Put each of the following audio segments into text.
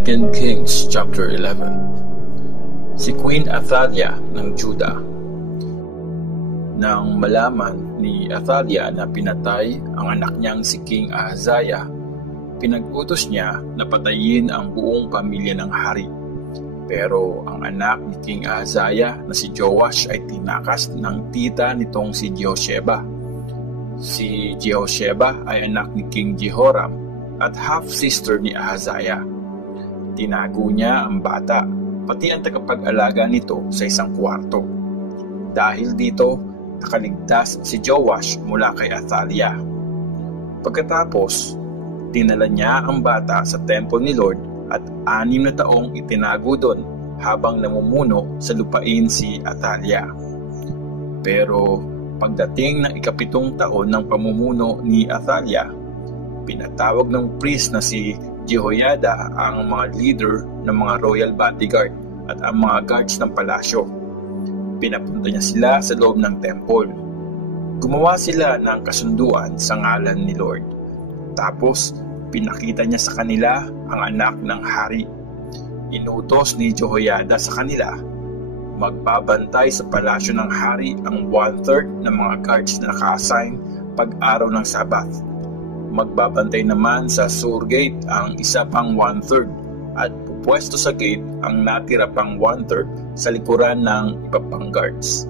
2 Kings chapter 11. Si Queen Athaliah ng Juda. Nang malaman ni Athaliah na pinatay ang anak niyang si King Ahaziah, pinag-utos niya na patayin ang buong pamilya ng hari. Pero ang anak ni King Ahaziah na si Joash ay tinakas ng tita nitong si Jehosheba. Si Jehosheba ay anak ni King Jehoram at half-sister ni Ahaziah. Tinago niya ang bata, pati ang tagapag-alaga nito sa isang kwarto. Dahil dito, nakaligtas si Joash mula kay Athaliah. Pagkatapos, dinala niya ang bata sa temple ni Lord at 6 na taong itinago doon habang namumuno sa lupain si Athaliah. Pero pagdating ng 7 taon ng pamumuno ni Athaliah, pinatawag ng priest na si Jehoiada ang mga leader ng mga royal bodyguard at ang mga guards ng palasyo. Pinapunta niya sila sa loob ng temple. Gumawa sila ng kasunduan sa ngalan ni Lord. Tapos, pinakita niya sa kanila ang anak ng hari. Inutos ni Jehoiada sa kanila, magbabantay sa palasyo ng hari ang 1/3 ng mga guards na naka-assign pag-araw ng Sabath. Magbabantay naman sa Sur Gate ang isa pang 1/3 at pupwesto sa gate ang natira pang 1/3 sa likuran ng iba pang guards.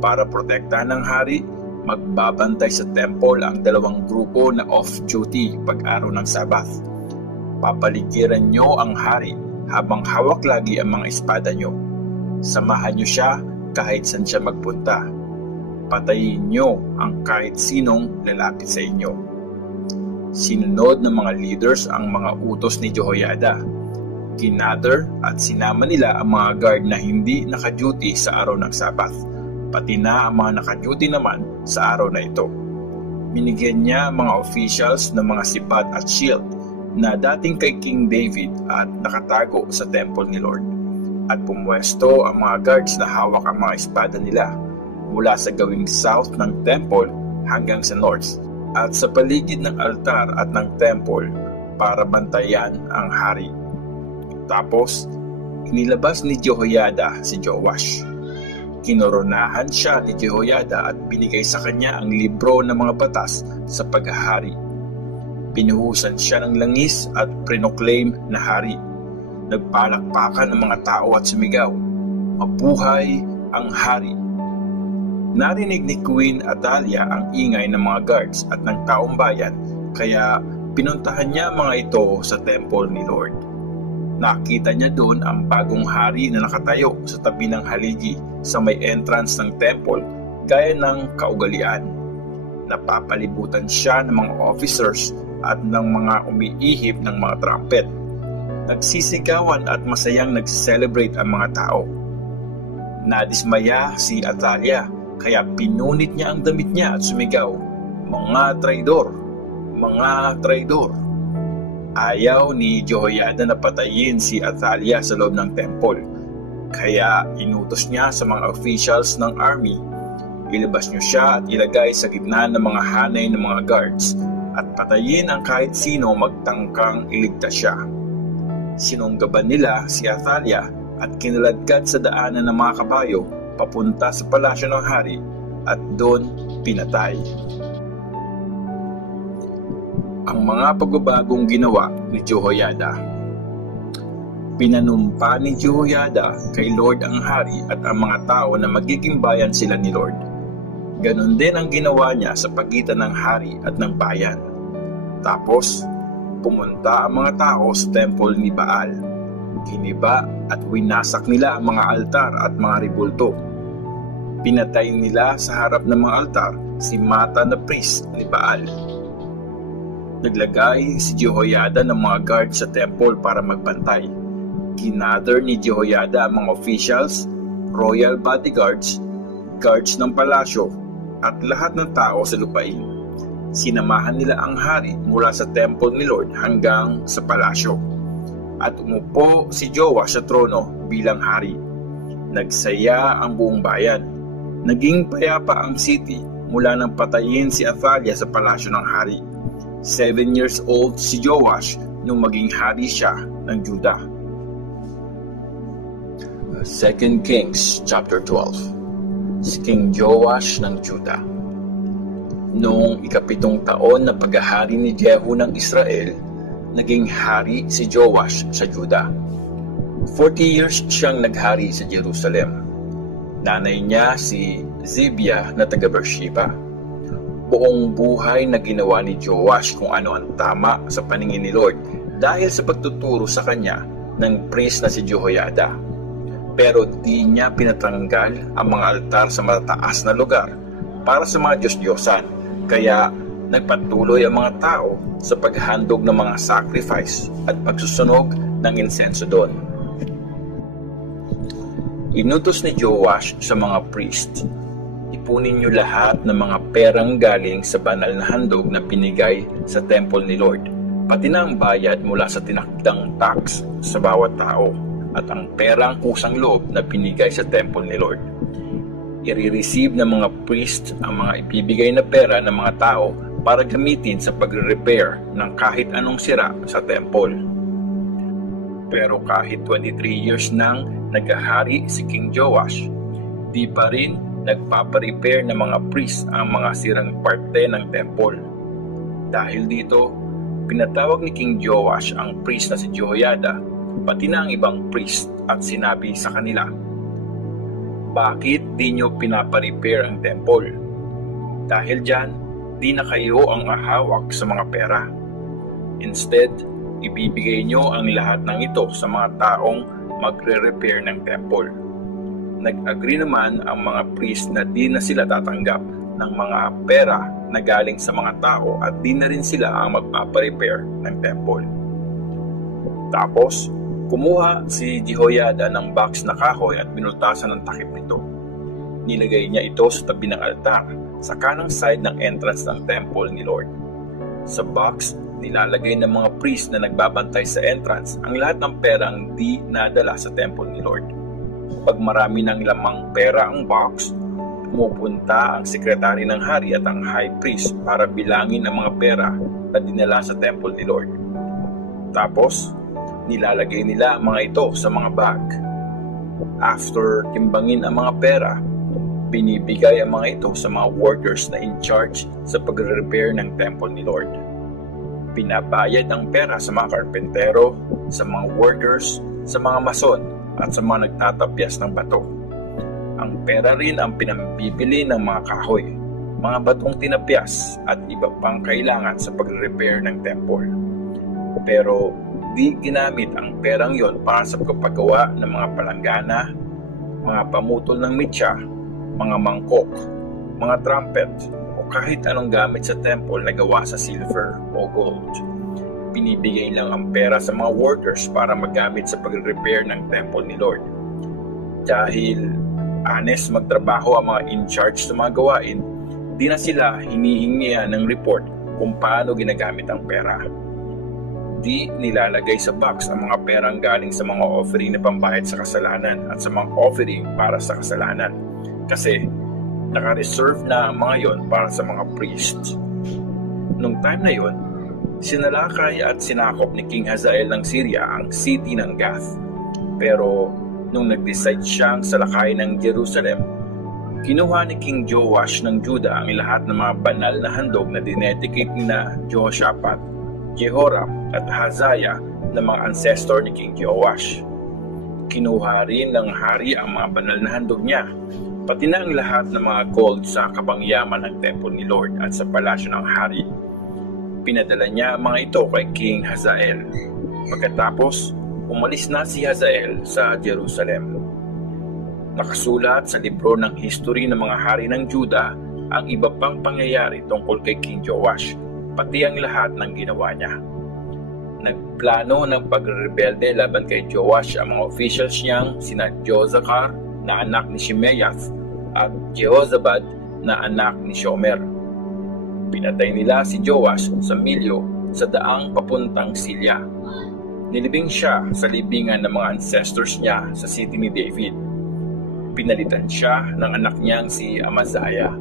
Para protektahan ng hari, magbabantay sa temple ang 2 grupo na off-duty pag-araw ng Sabath. Papaligiran nyo ang hari habang hawak lagi ang mga espada nyo. Samahan nyo siya kahit saan siya magpunta. Patayin nyo ang kahit sinong lalapit sa inyo. Sinunod ng mga leaders ang mga utos ni Jehoiada. Kinather at sinama nila ang mga guard na hindi naka-duty sa araw ng Sabath, pati na ang mga naka-duty naman sa araw na ito. Binigyan niya ang mga officials ng mga sipat at shield na dating kay King David at nakatago sa temple ni Lord. At pumwesto ang mga guards na hawak ang mga espada nila mula sa gawing south ng temple hanggang sa north at sa paligid ng altar at ng temple para bantayan ang hari. Tapos, inilabas ni Jehoiada si Joash. Kinoronahan siya ni Jehoiada at binigay sa kanya ang libro ng mga batas sa paghahari. Pinuhusan siya ng langis at prinoclaim na hari. Nagpalakpakan ang mga tao at sumigaw, "Mabuhay ang hari!" Narinig ni Queen Athaliah ang ingay ng mga guards at ng taong bayan, kaya pinuntahan niya mga ito sa temple ni Lord. Nakita niya doon ang bagong hari na nakatayo sa tabi ng haligi sa may entrance ng temple gaya ng kaugalian. Napapalibutan siya ng mga officers at ng mga umiihip ng mga trumpet. Nagsisigawan at masayang nag-celebrate ang mga tao. Nadismaya si Athaliah, kaya pinunit niya ang damit niya at sumigaw, "Mga traidor! Mga traidor!" Ayaw ni Jehoiada na patayin si Athaliah sa loob ng temple. Kaya inutos niya sa mga officials ng army, ilabas niyo siya at ilagay sa gitna ng mga hanay ng mga guards at patayin ang kahit sino magtangkang iligtas siya. Sinunggaban nila si Athaliah at kinaladkad sa daanan ng mga kabayo papunta sa palasyo ng hari at doon pinatay. Ang mga pagbabagong ginawa ni Jehoiada. Pinanumpa ni Jehoiada kay Lord ang hari at ang mga tao na magiging bayan sila ni Lord. Ganon din ang ginawa niya sa pagitan ng hari at ng bayan. Tapos, pumunta ang mga tao sa temple ni Baal. Giniba at winasak nila ang mga altar at mga ribulto. Pinatay nila sa harap ng mga altar si Matan na priest ni Baal. Naglagay si Jehoiada ng mga guard sa temple para magbantay. Ginather ni Jehoiada ang mga officials, royal bodyguards, guards ng palasyo, at lahat ng tao sa lupain. Sinamahan nila ang hari mula sa temple ni Lord hanggang sa palasyo. At umupo si Joash sa trono bilang hari. Nagsaya ang buong bayan. Naging payapa ang city mula nang patayin si Athaliah sa palasyo ng hari. 7 years old si Joash nung maging hari siya ng Juda. 2 Kings chapter 12. Si King Joash ng Juda. Noong ikapitong taon na paghahari ni Jehu ng Israel, naging hari si Joash sa Juda. 40 years siyang naghari sa Jerusalem. Nanay niya si Zibiah na taga Beersheba. Buong buhay na ginawa ni Joash kung ano ang tama sa paningin ni Lord dahil sa pagtuturo sa kanya ng priest na si Jehoiada. Pero di niya pinatanggal ang mga altar sa matataas na lugar para sa mga Diyos-Diyosan, kaya nagpatuloy ang mga tao sa paghandog ng mga sacrifice at pagsusunog ng insenso doon. Inutos ni Joash sa mga priest, ipunin niyo lahat ng mga perang galing sa banal na handog na binigay sa temple ni Lord, pati na ang bayad mula sa tinakdang tax sa bawat tao, at ang perang kusang loob na binigay sa temple ni Lord. I-receive ng mga priest ang mga ibibigay na pera ng mga tao para gamitin sa pagre-repair ng kahit anong sira sa temple. Pero kahit 23 years nang naghahari si King Joash, di pa rin nagpaparepair ng mga priest ang mga sirang parte ng temple. Dahil dito, pinatawag ni King Joash ang priest na si Jehoiada, pati na ang ibang priest, at sinabi sa kanila, bakit di nyo pinaparepair ang temple? Dahil dyan, di na kayo ang ahawak sa mga pera. Instead, ibibigay nyo ang lahat ng ito sa mga taong magre-repair ng temple. Nag-agree naman ang mga priest na di na sila tatanggap ng mga pera na galing sa mga tao at di na rin sila ang magpaparepair ng temple. Tapos, kumuha si Jehoiada ng box na kahoy at binutasan ng takip nito. Nilagay niya ito sa tabi ng altar, sa kanang side ng entrance ng temple ni Lord. Sa box, nilalagay ng mga priest na nagbabantay sa entrance ang lahat ng perang di nadala sa temple ni Lord. Pag marami ng lamang pera ang box, pumupunta ang sekretary ng hari at ang high priest para bilangin ang mga pera na dinala sa temple ni Lord. Tapos, nilalagay nila ang mga ito sa mga bag. After timbangin ang mga pera, binibigay ang mga ito sa mga workers na in charge sa pagre-repair ng temple ni Lord. Pinabayad ang pera sa mga karpentero, sa mga workers, sa mga mason, at sa mga nagtatapyas ng bato. Ang pera rin ang pinambibili ng mga kahoy, mga batong tinapyas, at iba pang kailangan sa pagre-repair ng temple. Pero di ginamit ang perang yon para sa pagpagawa ng mga palanggana, mga pamutol ng mitya, mga mangkok, mga trumpet, o kahit anong gamit sa temple na gawa sa silver o gold. Binibigay lang ang pera sa mga workers para magamit sa pagre-repair ng temple ni Lord. Dahil honest magtrabaho ang mga in-charge sa mga gawain, di na sila hinihingian ng report kung paano ginagamit ang pera. Di nilalagay sa box ang mga perang galing sa mga offering na pambayad sa kasalanan at sa mga offering para sa kasalanan, kasi naka-reserve na ang mga yon para sa mga priests. Nung time na yon, sinalakay at sinakop ni King Hazael ng Syria ang city ng Gath. Pero nung nag-decide siyang salakayin ng Jerusalem, kinuha ni King Joash ng Juda ang lahat ng mga banal na handog na dinedicate na Jehoshaphat, Jehoram at Hazael na mga ancestor ni King Joash. Kinuha rin ng hari ang mga banal na handog niya, pati na ang lahat ng mga gold sa kabangyaman ng temple ni Lord at sa palasyo ng hari. Pinadala niya ang mga ito kay King Hazael. Pagkatapos, umalis na si Hazael sa Jerusalem. Nakasulat sa libro ng history ng mga hari ng Juda ang iba pang pangyayari tungkol kay King Joash, pati ang lahat ng ginawa niya. Nagplano ng pagrebelde laban kay Joash ang mga officials niyang sina Jozachar na anak ni Shimeath at Jehozabad na anak ni Shomer. Pinatay nila si Joash sa Milyo sa daang papuntang Silya. Nilibing siya sa libingan ng mga ancestors niya sa city ni David. Pinalitan siya ng anak niyang si Amaziah.